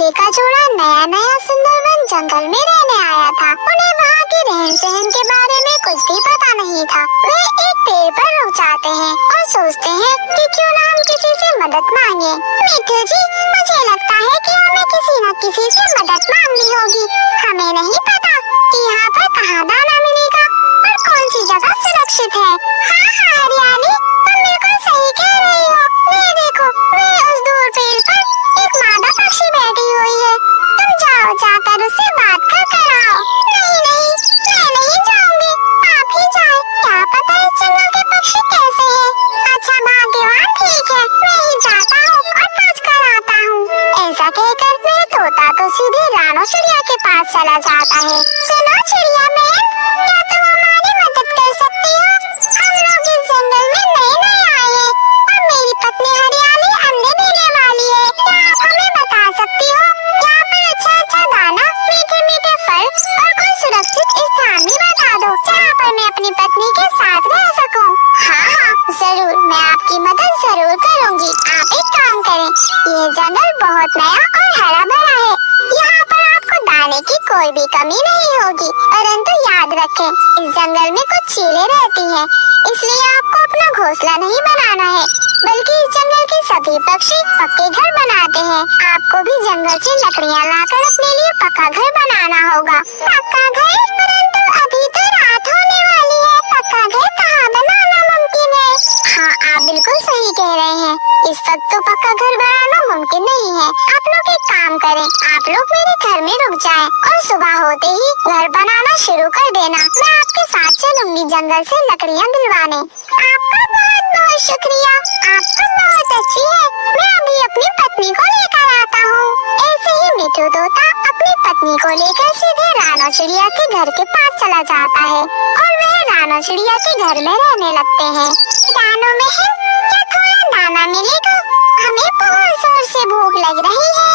तोते का जोड़ा नया नया सुंदरवन जंगल में रहने आया था। उन्हें वहाँ के रहन सहन के बारे में कुछ भी पता नहीं था। वे एक पेड़ पर रुक जाते हैं और सोचते हैं कि क्यों ना हम किसी से मदद मांगे। मिट्टू जी, मुझे लगता है कि हमें किसी न किसी से मदद मांगनी होगी। हमें नहीं पता कि यहाँ पर कहाँ दाना मिलेगा और कौन सी जगह सुरक्षित है। हाँ हाँ हरियाली, तुम बिल्कुल सही कह रही हो। वे देखो, वे उस दूर पेड़ पर एक मादा पक्षी बैठी हुई है। तुम जाओ, जाकर उससे बात कर आओ। नहीं नहीं, मैं नहीं जाऊंगी, आप ही जाए। क्या पता इस जंगल के पक्षी कैसे हैं। अच्छा भाग्यवान, ठीक है, मैं ही जाता हूँ और पूछ कर आता हूँ। ऐसा कहकर वह तोता तो सीधे रानो चिड़िया के पास चला जाता है। सुनो चिड़िया बहन, क्या तुम हमारी मदद कर सकती हो? हम लोग इस जंगल में नए नए आए हैं और मेरी पत्नी हरियाली अंडे देने वाली है। क्या आप हमें बता सकती हो यहाँ पर अच्छा अच्छा दाना, मीठे मीठे फल और कोई सुरक्षित स्थान भी बता दो जहाँ पर मैं अपनी पत्नी के साथ रह सकूँ। हाँ हाँ जरूर, मैं आपकी मदद जरूर करूँगी। आप एक काम करें, ये जंगल बहुत नया और हरा भरा है। यहाँ पर आपको दाने की कोई भी कमी नहीं होगी। परंतु याद रखें, इस जंगल में कुछ चीलें रहती हैं, इसलिए आपको अपना घोंसला नहीं बनाना है, बल्कि इस जंगल के सभी पक्षी पक्के घर बनाते हैं। आपको भी जंगल से लकड़ियाँ लाकर अपने लिए पक्का घर बनाना होगा। पक्का घर? परंतु अभी तो रात होने वाली है, पक्का घर कहाँ बनाना मुमकिन है? हाँ, आप बिल्कुल सही कह रहे हैं। इस वक्त तो पक्का घर बनाना मुमकिन नहीं है। आप लोग एक काम करें, आप लोग मेरे घर में रुक जाएं और सुबह होते ही घर बनाना शुरू कर देना। मैं आपके साथ चलूंगी जंगल से लकड़ियाँ दिलवाने। आपका बहुत बहुत शुक्रिया, आप तो बहुत अच्छी है। मैं अभी अपनी पत्नी को लेकर आता हूँ। ऐसे ही मिट्टू तोता अपनी पत्नी को लेकर सीधे रानो चिड़िया के घर के पास चला जाता है और वह रानो चिड़िया के घर में रहने लगते हैं। दानों में है, क्या थोड़ा दाना मिलेगा? हमें बहुत जोर से भूख लग रही है।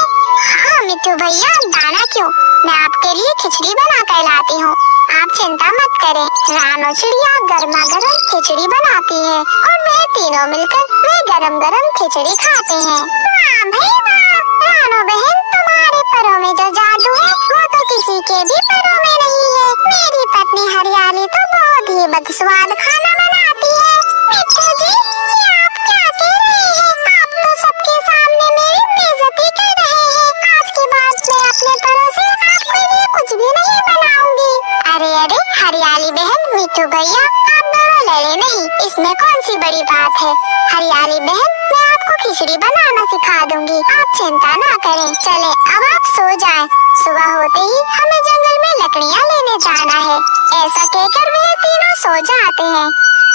हाँ मिट्टू भैया, दाना क्यों, मैं आपके लिए खिचड़ी बना कर लाती हूँ। आप चिंता मत करें। रानो चिड़िया गर्मा गर्म खिचड़ी बनाती है और वे तीनों मिलकर वे गरम गरम खिचड़ी खाते हैं। वाह भाई वाह, रानो बहन, तुम्हारे परों में जो जादू है वो तो किसी के भी परों में नहीं है। मेरी पत्नी हरियाली तो बहुत ही बदस्वाद खाना बनाती है। मिट्टू जी, ये आप क्या कह रहे हैं? आप तो सबके सामने मेरी बेइज्जती कर रहे हैं। आज के बाद मैं अपने परों से आपके लिए कुछ भी नहीं बनाऊंगी। अरे अरे हरियाली बहन, मिट्टू भैया, आप दोनों लड़े नहीं, इसमें कौन सी बड़ी बात है। हरियाली बहन, मैं आपको खिचड़ी बनाना सिखा दूंगी, आप चिंता ना करें। चले अब आप सो जाएं। सुबह होते ही हमें जंगल में लकड़ियाँ लेने जाना है। ऐसा कहकर वे तीनों सो जाते हैं।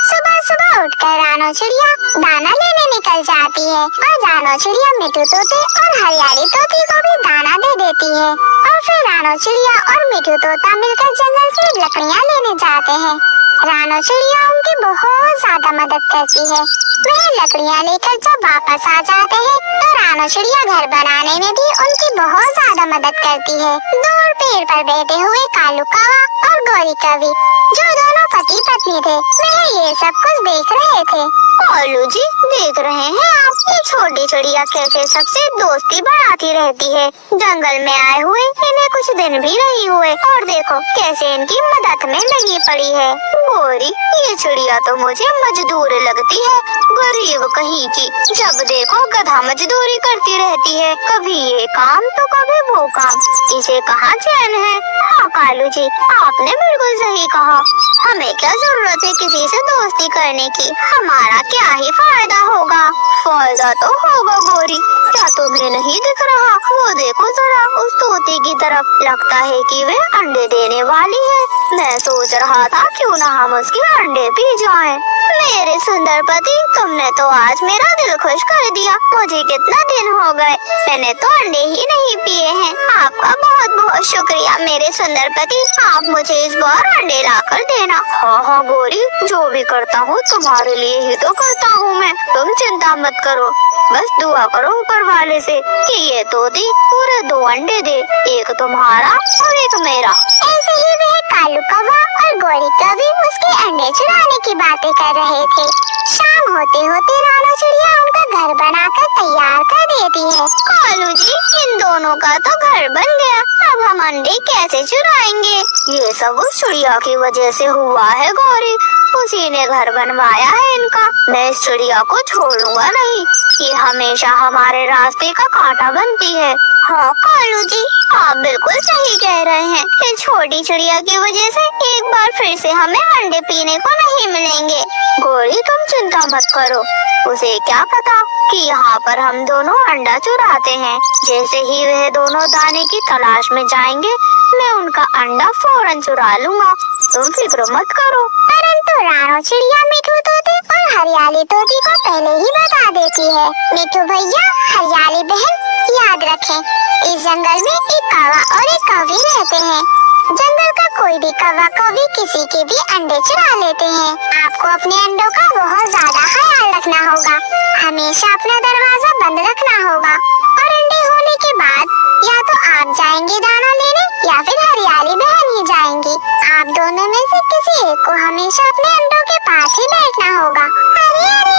सुबह सुबह उठकर रानो चिड़िया दाना लेने निकल जाती है और रानो चिड़िया मिट्टू तोते और हरियाली तोते को भी दाना दे देती है और फिर रानो चिड़िया और मिट्टू तोता मिलकर जंगल से लकड़ियाँ लेने जाते हैं। रानो चिड़िया उनकी बहुत ज्यादा मदद करती है। वह लकड़ियाँ लेकर जब वापस आ जाते हैं तो रानो चिड़िया घर बनाने में भी उनकी बहुत ज्यादा मदद करती है। दूर पेड़ पर बैठे हुए कालू कौवा और गोरी कवि, जो दोनों पति पत्नी थे, वह ये सब कुछ देख रहे थे। कालू जी, देख रहे हैं आप, ये छोटी चिड़िया कैसे सबसे दोस्ती बढ़ाती रहती है। जंगल में आए हुए इन्हें कुछ दिन भी नहीं हुए और देखो कैसे इनकी मदद में लगी पड़ी है। गोरी, ये चिड़िया तो मुझे मजदूर लगती है, गरीब कहीं की। जब देखो गधा मजदूरी करती रहती है, कभी ये काम तो कभी वो काम, इसे कहाँ चैन है। हाँ कालू जी, आपने बिल्कुल सही कहा। हमें क्या जरूरत है किसी से दोस्ती करने की, हमारा क्या ही फायदा होगा। फायदा तो होगा गोरी, क्या तुम्हें नहीं दिख रहा? वो देखो जरा उस तोते की तरफ, लगता है कि वे अंडे देने वाली है। मैं सोच रहा था क्यों ना हम उसके अंडे पी जाएं। मेरे सुंदर पति, तुमने तो आज मेरा दिल खुश कर दिया। मुझे कितना दिन हो गए मैंने तो अंडे ही नहीं पिए हैं। आपका बहुत बहुत शुक्रिया मेरे सुंदर पति, आप मुझे इस बार अंडे ला कर देना। हाँ हाँ गोरी, जो भी करता हूँ तुम्हारे लिए ही तो करता हूँ मैं, तुम चिंता मत करो। बस दुआ करो ऊपर वाले से कि ये तोती पूरे 2 अंडे दे, एक तुम्हारा और एक मेरा। ऐसे ही वे कालू कौवा और गोरी कवि उसके अंडे चुराने की बातें कर रहे थे। शाम होते होते रानो चिड़िया उनका घर बनाकर तैयार कर देती है। कालू जी, इन दोनों का तो घर बन गया, अब हम अंडे कैसे चुराएंगे? ये सब उस चिड़िया की वजह से हुआ है गौरी, उसी ने घर बनवाया है इनका। मैं इस चिड़िया को छोड़ूंगा नहीं, ये हमेशा हमारे रास्ते का कांटा बनती है। हाँ कालू जी, आप बिल्कुल सही कह रहे हैं। इस छोटी चिड़िया की वजह से एक बार फिर से हमें अंडे पीने को नहीं मिलेंगे। गौरी तुम चिंता मत करो, उसे क्या पता कि यहाँ पर हम दोनों अंडा चुराते हैं। जैसे ही वह दोनों दाने की तलाश में जाएंगे, मैं उनका अंडा फौरन चुरा लूंगा, तुम फिक्र मत करो। परंतु रानो चिड़िया मिठू तोते और हरियाली तोती को पहले ही बता देती है। मिठू भैया, हरियाली बहन, याद रखें, इस जंगल में एक कौवा और एक कौवी रहते हैं। जंगल का कोई भी कौवा कौवी किसी के भी अंडे चुरा लेते हैं। आपको अपने अंडों का बहुत ज्यादा ख्याल रखना होगा, हमेशा अपना दरवाजा बंद रखना होगा, और अंडे होने के बाद या तो आप जाएंगे दाना लेने या फिर हरियाली बहन ही जाएंगी। आप दोनों में से किसी एक को हमेशा अपने अंडों के पास ही बैठना होगा। अरे अरे,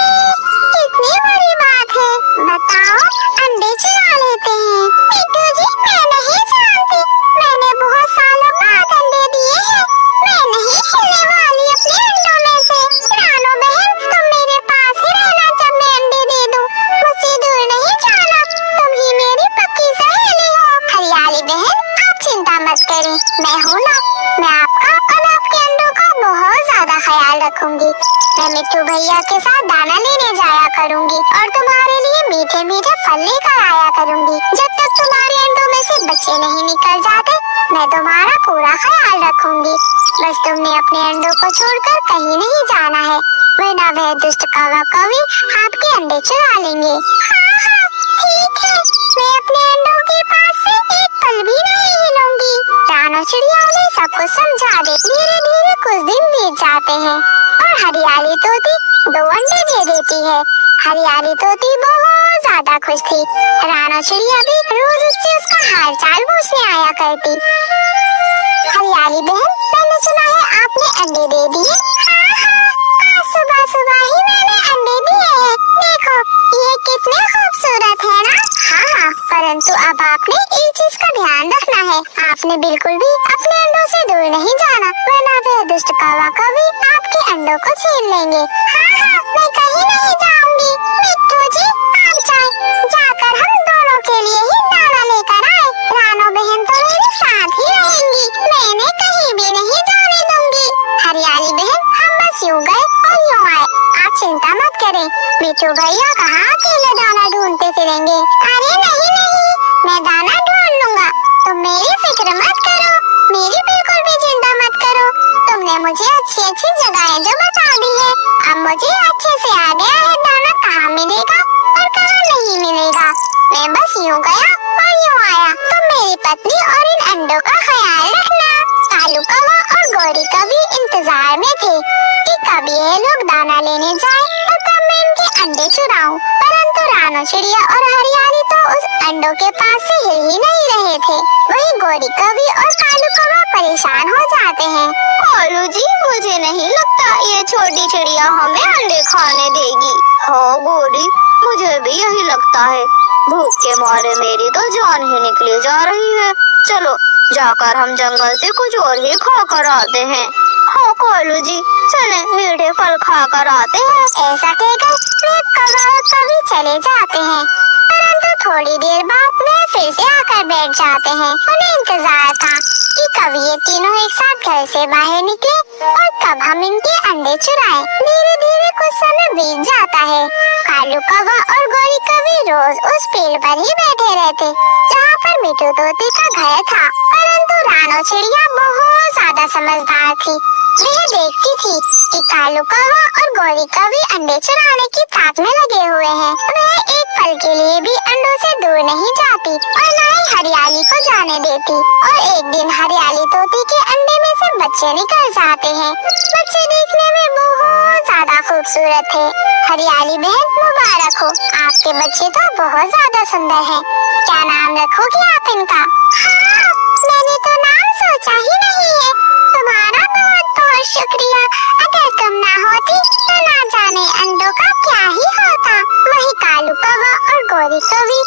कितनी बड़ी बात है, बताओ अंडे चुरा लेते हैं। मिठू जी, मैं नहीं जानती, मैंने बहुत सालों बाद अंडे दिए हैं, मैं नहीं हिलने वाली अपने अंडों में से। रानो बहन, तुम मेरे पास ही रहना जब मैं अंडे दे दूं, मुझसे दूर नहीं जाना, तुम ही मेरी पक्की सहेली हो। हरियाली बहन, आप चिंता मत करें, मैं हूँ ना, मैं आपका और आपके अंडों का बहुत ज्यादा ख्याल रखूंगी। मैं मिट्टू भैया के साथ दाना लेने जाया करूंगी और तुम्हारे लिए मीठे मीठे फल लेकर आया करूंगी। जब तक तुम्हारे अंडों में से बच्चे नहीं निकल जाते, मैं तुम्हारा पूरा ख्याल रखूंगी। बस तुमने अपने अंडों को छोड़कर कहीं नहीं जाना है, वरना वह दुष्ट कौवा कौवी आपके अंडे चुरा लेंगे। हाँ हाँ, ठीक है, मैं अपने अंडों के पास से एक पल भी नहीं हिलूंगी। रानो चिड़िया उन्हें सब कुछ समझा दे। धीरे धीरे कुछ दिन बीत जाते हैं और हरियाली तोती 2 अंडे दे देती है। हरियाली तोती बहुत ज्यादा खुश थी। रानो चिड़िया भी रोज उससे उसका हाल चाल पूछने आया करती। हरियाली बहन, मैंने सुना है आपने अंडे दे दिए। हाँ हाँ, आज सुबह सुबह ही मैंने अंडे दिए हैं, देखो ये कितने खूबसूरत है ना। हाँ, परंतु अब आपने एक चीज का ध्यान रखना है, आपने बिल्कुल भी अपने अंडों से दूर नहीं जाना, वरना वह दुष्ट कौवा कौवी आपके अंडों को छीन लेंगे। हाँ, मैं कहीं नहीं जाऊंगी। मिट्टू जी, आप जाएं, जाकर हम दोनों के लिए ही दाना लेकर आए। रानो बहन तो मेरे साथ ही रहेंगी, मैं इन्हें कहीं भी नहीं जाने दूंगी। हरियाली बहन, हम बस यूं गए और यूं आए, आप चिंता मत करें। मिट्टू भैया कहाँ अकेले दाना ढूंढते फिरेंगे। अरे नहीं नहीं, मैं दाना ढूंढ लूंगा, तुम मेरी फिक्र मत करो, मेरी बिल्कुल भी चिंता मत करो। तुमने मुझे अच्छी अच्छी जगहें जो बता दी है, अब मुझे अच्छे से आ गया है दाना कहाँ मिलेगा और कहाँ नहीं मिलेगा। मैं बस यूं गया और यूं आया। तुम मेरी पत्नी और इन अंडों का ख्याल रखना। कालू कौवा और गौरी कौवी इंतजार में थे कि कब ये लोग दाना लेने जाएं और कब मैं इनके अंडे चुराऊं। परंतु रानो चिड़िया और हरियाली तो उस अंडों के पास से हिल ही नहीं रहे थे। वही गौरी कौवी और कालू कौवा परेशान हो जाते हैं। कालू जी, मुझे नहीं लगता ये छोटी चिड़िया हमें अंडे खाने देगी। हाँ गौरी, मुझे भी यही लगता है, भूख के मारे मेरी तो जान ही निकली जा रही है। चलो जाकर हम जंगल से कुछ और ही खा कर आते हैं। हाँ कालू जी, चले मीठे फल खा कर आते हैं। ऐसा कहकर वे कौवा और कौवी चले जाते हैं, परंतु थोड़ी देर बाद वे फिर से आकर बैठ जाते हैं। उन्हें इंतजार था कि कब ये तीनों एक साथ घर से बाहर निकले और कब हम इनके अंडे चुराएं। धीरे धीरे कुछ समय बीत जाता है। कालू कौवा और गौरी कौवी रोज उस पेड़ पर ही बैठे रहते जहाँ पर मिट्टू तोती का घर था, परंतु रानो चिड़िया बहुत ज्यादा समझदार थी। वह देखती थी कि कालू कौवा और गौरी कौवी अंडे चुराने की ताक में लगे हुए हैं। वह एक पल के लिए भी अंडों से दूर नहीं जाती और न ही हरियाली को जाने देती। और एक दिन हरियाली तोती के अंडे में से बच्चे निकल जाते हैं। बच्चे देखने में बहुत ज्यादा खूबसूरत थे। हरियाली बहन, मुबारक हो, आपके बच्चे तो बहुत ज्यादा सुंदर हैं। क्या नाम रखोगे आप इनका? हाँ, मैंने तो नाम सोचा ही नहीं है। तुम्हारा बहुत बहुत शुक्रिया, अगर तुम ना होती तो ना जाने अंडों का क्या ही होता। वही कालू गौरी कवि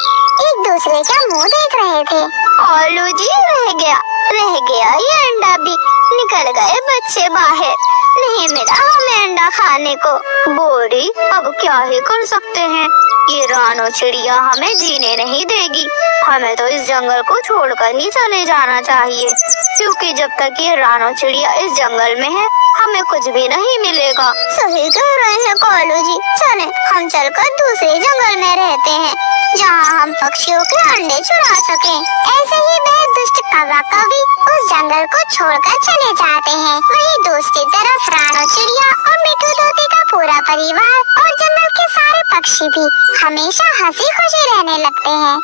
एक दूसरे का मुंह देख रहे थे। कालू जी, रह गया ये अंडा भी। निकल गए बच्चे बाहर, नहीं मिला हमें अंडा खाने को। गौरी, अब क्या ही कर सकते हैं, ये रानो चिड़िया हमें जीने नहीं देगी। हमें तो इस जंगल को छोड़कर ही चले जाना चाहिए, क्योंकि जब तक ये रानो चिड़िया इस जंगल में है हमें कुछ भी नहीं मिलेगा। सही कह रहे हैं कालू जी, चलें हम चलकर दूसरे जंगल में रहते हैं, जहाँ हम पक्षियों के अंडे चुरा सकें। ऐसे ही वह दुष्ट कौवा कवि उस जंगल को छोड़कर चले जाते हैं। वहीं दूसरी तरफ रानो चिड़िया और मिट्टू तोते का पूरा परिवार और जंगल के सारे पक्षी भी हमेशा हंसी खुशी रहने लगते हैं।